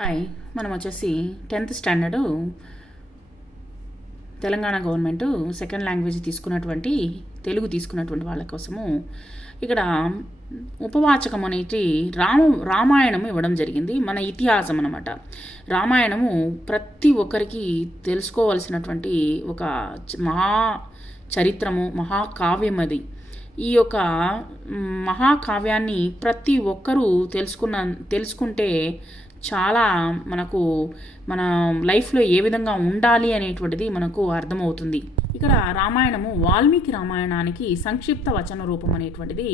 Hi, మనం వచ్చేసి 10th standard Telangana government second language తీసుకున్నటువంటి వాళ్ళ కోసము ఇక్కడ ఉపవాచకం అనేది రామాయణం ఇవ్వడం జరిగింది. మన ఇతిహాసం అన్నమాట. రామాయణము ప్రతి ఒక్కరికి తెలుసుకోవలసినటువంటి ఒక మహా చరిత్రము, మహాకావ్యం అది. ఈ యొక్క మహాకావ్యాన్ని ప్రతి ఒక్కరూ తెలుసుకుంటే చాలా మనకు మన లైఫ్లో ఏ విధంగా ఉండాలి అనేటువంటిది మనకు అర్థమవుతుంది. ఇక్కడ రామాయణము వాల్మీకి రామాయణానికి సంక్షిప్త వచన రూపం అనేటువంటిది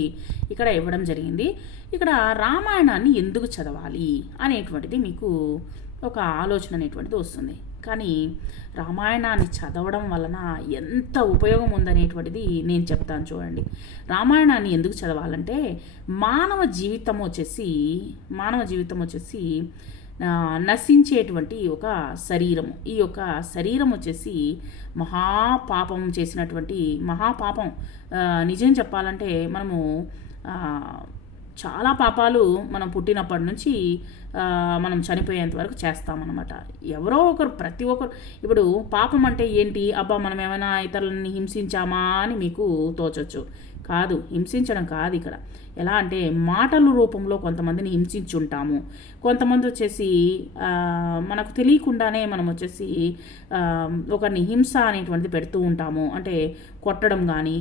ఇక్కడ ఇవ్వడం జరిగింది. ఇక్కడ రామాయణాన్ని ఎందుకు చదవాలి అనేటువంటిది మీకు ఒక ఆలోచన అనేటువంటిది వస్తుంది. కానీ రామాయణాన్ని చదవడం వలన ఎంత ఉపయోగం ఉందనేటువంటిది నేను చెప్తాను చూడండి. రామాయణాన్ని ఎందుకు చదవాలంటే మానవ జీవితం వచ్చేసి నశించేటువంటి ఒక శరీరము. ఈ యొక్క శరీరం వచ్చేసి మహాపాపం చేసినటువంటి మహాపాపం. నిజం చెప్పాలంటే మనము చాలా పాపాలు మనం పుట్టినప్పటి నుంచి మనం చనిపోయేంత వరకు చేస్తామన్నమాట. ఎవరో ఒకరు, ప్రతి ఒక్కరు. ఇప్పుడు పాపం అంటే ఏంటి? అబ్బా, మనం ఏమైనా ఇతరులని హింసించామా అని మీకు తోచొచ్చు. కాదు, హింసించడం కాదు ఇక్కడ. ఎలా అంటే మాటల రూపంలో కొంతమందిని హింసించుంటాము. కొంతమంది వచ్చేసి మనకు తెలియకుండానే మనం వచ్చేసి ఒకరిని హింస అనేటువంటిది పెడుతూ ఉంటాము. అంటే కొట్టడం కానీ,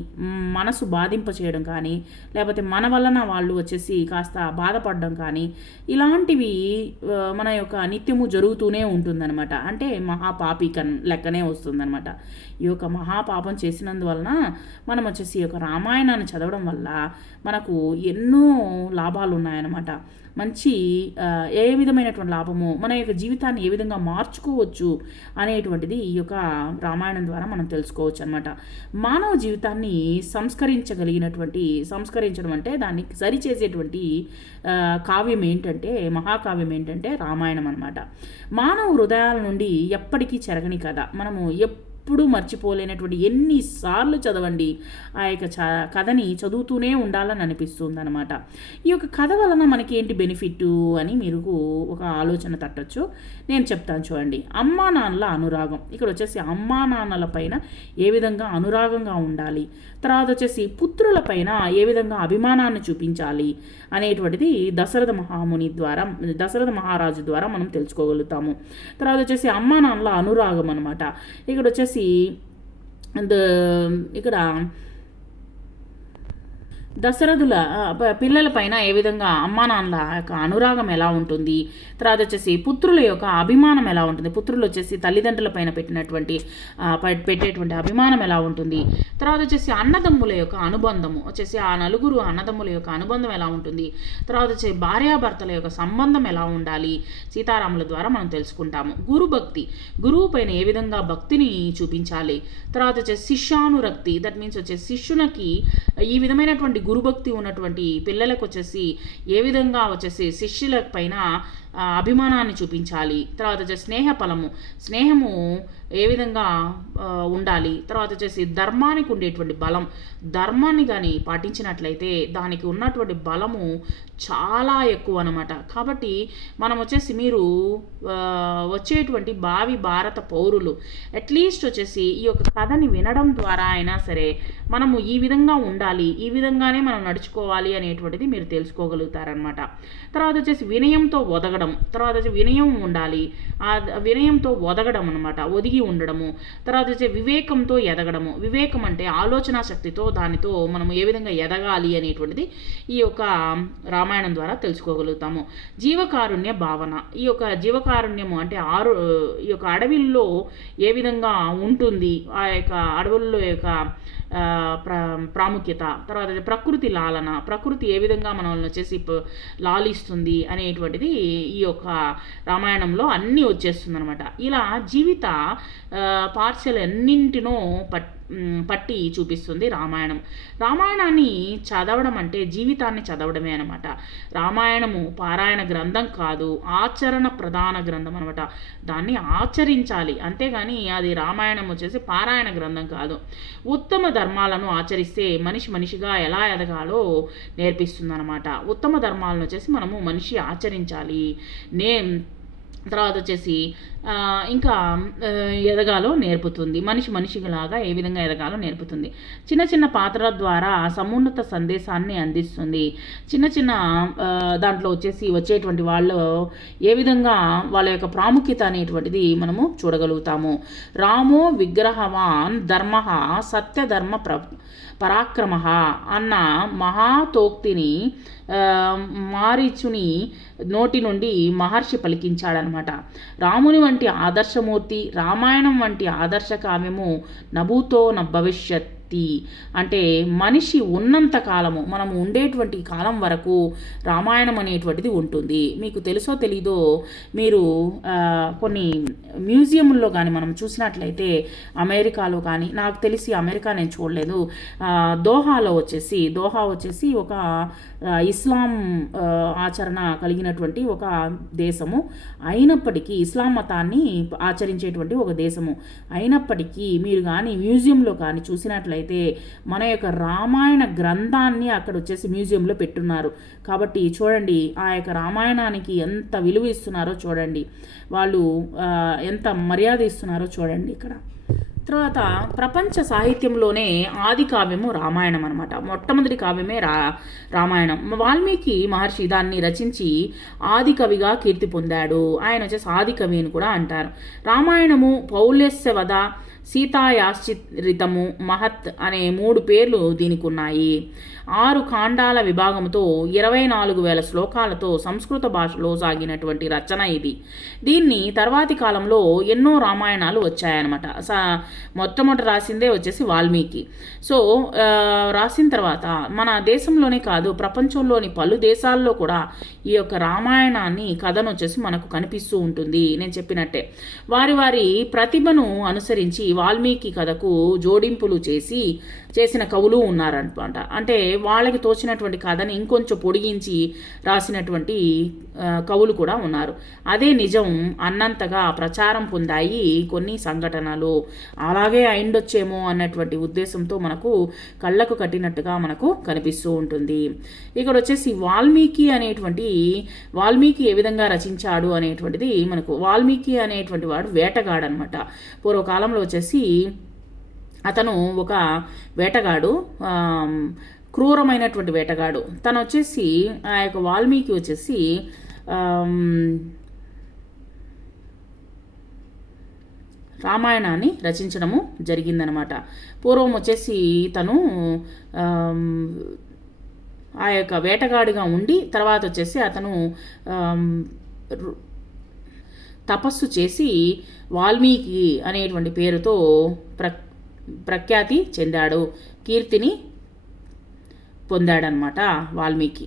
మనసు బాధింప చేయడం కానీ, లేకపోతే మన వలన వాళ్ళు వచ్చేసి కాస్త బాధపడడం కానీ, ఇలాంటివి మన యొక్క నిత్యము జరుగుతూనే ఉంటుందన్నమాట. అంటే మహాపాపి లెక్కనే వస్తుందన్నమాట. ఈ యొక్క మహాపాపం చేసినందువలన మనం వచ్చేసి ఈ యొక్క రామాయణాన్ని చదవడం వల్ల మనకు ఎన్నో లాభాలు ఉన్నాయన్నమాట. మంచి ఏ విధమైనటువంటి లాభము, మన యొక్క జీవితాన్ని ఏ విధంగా మార్చుకోవచ్చు అనేటువంటిది ఈ యొక్క రామాయణం ద్వారా మనం తెలుసుకోవచ్చు అనమాట. మానవ జీవితాన్ని సంస్కరించడం అంటే దాన్ని సరిచేసేటువంటి కావ్యం ఏంటంటే, మహాకావ్యం ఏంటంటే రామాయణం అనమాట. మానవ హృదయాల నుండి ఎప్పటికీ చెరగని కథ. మనము ఎప్పుడు మర్చిపోలేనటువంటి, ఎన్నిసార్లు చదవండి ఆ యొక్క కథని చదువుతూనే ఉండాలని అనిపిస్తుంది అనమాట. ఈ యొక్క కథ వలన మనకి ఏంటి బెనిఫిట్ అని మీరు ఒక ఆలోచన తట్టచ్చు. నేను చెప్తాను చూడండి. అమ్మా నాన్నల అనురాగం. ఇక్కడ వచ్చేసి అమ్మా నాన్నల పైన ఏ విధంగా అనురాగంగా ఉండాలి, తర్వాత వచ్చేసి పుత్రుల పైన ఏ విధంగా అభిమానాన్ని చూపించాలి అనేటువంటిది దశరథ మహారాజు ద్వారా మనం తెలుసుకోగలుగుతాము. తర్వాత వచ్చేసి అమ్మా నాన్నల అనురాగం అనమాట. ఇక్కడ వచ్చేసి ఇక్కడ దశరథుల పిల్లల పైన ఏ విధంగా అమ్మా నాన్నల యొక్క అనురాగం ఎలా ఉంటుంది, తర్వాత వచ్చేసి పుత్రుల యొక్క అభిమానం ఎలా ఉంటుంది, పుత్రులు వచ్చేసి తల్లిదండ్రుల పైన పెట్టేటువంటి అభిమానం ఎలా ఉంటుంది, తర్వాత వచ్చేసి అన్నదమ్ముల యొక్క అనుబంధము వచ్చేసి ఆ నలుగురు అన్నదమ్ముల యొక్క అనుబంధం ఎలా ఉంటుంది, తర్వాత వచ్చేసి భార్యాభర్తల యొక్క సంబంధం ఎలా ఉండాలి సీతారాముల ద్వారా మనం తెలుసుకుంటాము. గురువు పైన ఏ విధంగా భక్తిని చూపించాలి, తర్వాత వచ్చేసి శిష్యానురక్తి, దట్ మీన్స్ వచ్చేసి శిష్యునికి ఈ విధమైనటువంటి గురుభక్తి ఉన్నటువంటి పిల్లలకు వచ్చేసి ఏ విధంగా వచ్చేసి శిష్యుల పైన అభిమానాన్ని చూపించాలి, తర్వాత వచ్చేసి స్నేహము ఏ విధంగా ఉండాలి, తర్వాత వచ్చేసి ధర్మానికి ఉండేటువంటి బలం, ధర్మాన్ని కానీ పాటించినట్లయితే దానికి ఉన్నటువంటి బలము చాలా ఎక్కువ అనమాట. కాబట్టి మనం వచ్చేసి మీరు వచ్చేటువంటి భారత పౌరులు అట్లీస్ట్ వచ్చేసి ఈ యొక్క కథని వినడం ద్వారా అయినా సరే మనము ఈ విధంగా ఉండాలి, ఈ విధంగానే మనం నడుచుకోవాలి అనేటువంటిది మీరు తెలుసుకోగలుగుతారనమాట. తర్వాత వచ్చేసి వినయంతో ఒదగడం, తర్వాత వచ్చి వినయం ఉండాలి, ఆ వినయంతో ఒదగడం అనమాట, ఒదిగి ఉండడము. తర్వాత వచ్చి వివేకంతో ఎదగడము. వివేకం అంటే ఆలోచన శక్తితో దానితో మనము ఏ విధంగా ఎదగాలి అనేటువంటిది ఈ యొక్క రామాయణం ద్వారా తెలుసుకోగలుగుతాము. జీవకారుణ్య భావన. ఈ యొక్క జీవకారుణ్యము అంటే ఈ యొక్క అడవిల్లో ఏ విధంగా ఉంటుంది, ఆ యొక్క అడవుల్లో యొక్క ప్రాముఖ్యత, తర్వాత ప్రకృతి లాలన, ప్రకృతి ఏ విధంగా మనల్ని వచ్చేసి లాలిస్తుంది అనేటువంటిది ఈ యొక్క రామాయణంలో అన్నీ వచ్చేస్తుంది అనమాట. ఇలా జీవిత పార్శ్వలు ఎన్నింటినో పట్టి చూపిస్తుంది రామాయణాన్ని చదవడం అంటే జీవితాన్ని చదవడమే అనమాట. రామాయణము పారాయణ గ్రంథం కాదు, ఆచరణ ప్రధాన గ్రంథం అనమాట. దాన్ని ఆచరించాలి, అంతేగాని అది రామాయణం వచ్చేసి పారాయణ గ్రంథం కాదు. ఉత్తమ ధర్మాలను ఆచరిస్తే మనిషిగా ఎలా ఎదగాలో నేర్పిస్తుంది అనమాట. ఉత్తమ ధర్మాలను వచ్చేసి మనము మనిషి ఆచరించాలి. తర్వాత వచ్చేసి ఇంకా ఎదగాలో నేర్పుతుంది. మనిషిలాగా ఏ విధంగా ఎదగాలో నేర్పుతుంది. చిన్న చిన్న పాత్రల ద్వారా సమున్నత సందేశాన్ని అందిస్తుంది. చిన్న చిన్న దాంట్లో వచ్చేటువంటి వాళ్ళు ఏ విధంగా వాళ్ళ యొక్క ప్రాముఖ్యత అనేటువంటిది మనము చూడగలుగుతాము. రామో విగ్రహవాన్ ధర్మ సత్యధర్మ పరాక్రమ అన్న మహాతోక్తిని మారీచుని నోటి నుండి మహర్షి పలికించాడనమాట. రాముని వంటి ఆదర్శమూర్తి, రామాయణం వంటి ఆదర్శ కావ్యము నభూతో భవిష్యత్ అంటే మనిషి ఉన్నంత కాలము, మనం ఉండేటువంటి కాలం వరకు రామాయణం అనేటువంటిది ఉంటుంది. మీకు తెలుసో తెలీదో, మీరు కొన్ని మ్యూజియంల్లో కానీ మనం చూసినట్లయితే అమెరికాలో కానీ, నాకు తెలిసి అమెరికా నేను చూడలేదు, దోహా వచ్చేసి ఒక ఇస్లాం ఆచరణ కలిగినటువంటి ఒక దేశము అయినప్పటికీ, ఇస్లాం మతాన్ని ఆచరించేటువంటి ఒక దేశము అయినప్పటికీ మీరు కానీ మ్యూజియంలో కానీ చూసినట్లయితే మన యొక్క రామాయణ గ్రంథాన్ని అక్కడ మ్యూజియంలో పెట్టున్నారు. కాబట్టి చూడండి, ఆ యొక్క రామాయణానికి ఎంత విలువ ఇస్తున్నారో చూడండి, వాళ్ళు ఎంత మర్యాద ఇస్తున్నారో చూడండి ఇక్కడ. తర్వాత ప్రపంచ సాహిత్యంలోనే ఆది కావ్యము రామాయణం అనమాట. మొట్టమొదటి కావ్యమే రామాయణం. వాల్మీకి మహర్షి దాన్ని రచించి ఆది కవిగా కీర్తి పొందాడు. ఆయన ఆది కవి అని కూడా అంటారు. రామాయణము పౌల్యస్యవధ, సీతాయాశ్చిరితము, మహత్ అనే 3 పేర్లు దీనికి ఉన్నాయి. 6 ఖాండాల విభాగంతో 24,000 శ్లోకాలతో సంస్కృత భాషలో సాగినటువంటి రచన ఇది. దీన్ని తర్వాతి కాలంలో ఎన్నో రామాయణాలు వచ్చాయన్నమాట. మొట్టమొదటి రాసిందే వాల్మీకి. సో రాసిన తర్వాత మన దేశంలోనే కాదు, ప్రపంచంలోని పలు దేశాల్లో కూడా ఈ యొక్క రామాయణాన్ని కథను మనకు కనిపిస్తూ ఉంటుంది. నేను చెప్పినట్టే వారి వారి ప్రతిభను అనుసరించి వాల్మీకి కథకు జోడింపులు చేసిన కవులు ఉన్నారనమాట. అంటే వాళ్ళకి తోచినటువంటి కథని ఇంకొంచెం పొడిగించి రాసినటువంటి కవులు కూడా ఉన్నారు. అదే నిజం అన్నంతగా ప్రచారం పొందాయి కొన్ని సంఘటనలు. అలాగే అయిండొచ్చేమో అన్నటువంటి ఉద్దేశంతో మనకు కళ్ళకు కట్టినట్టుగా మనకు కనిపిస్తూ ఉంటుంది. ఇక్కడ వాల్మీకి ఏ విధంగా రచించాడు అనేటువంటిది మనకు, వాల్మీకి అనేటువంటి వాడు వేటగాడనమాట. పూర్వకాలంలో అతను ఒక వేటగాడు, క్రూరమైనటువంటి వేటగాడు. తను ఆ యొక్క వాల్మీకి రామాయణాన్ని రచించడము జరిగిందనమాట. పూర్వం తను ఆ యొక్క వేటగాడిగా ఉండి తర్వాత అతను తపస్సు చేసి వాల్మీకి అనేటువంటి పేరుతో ప్రఖ్యాతి చెందాడు, కీర్తిని పొందాడనమాట వాల్మీకి.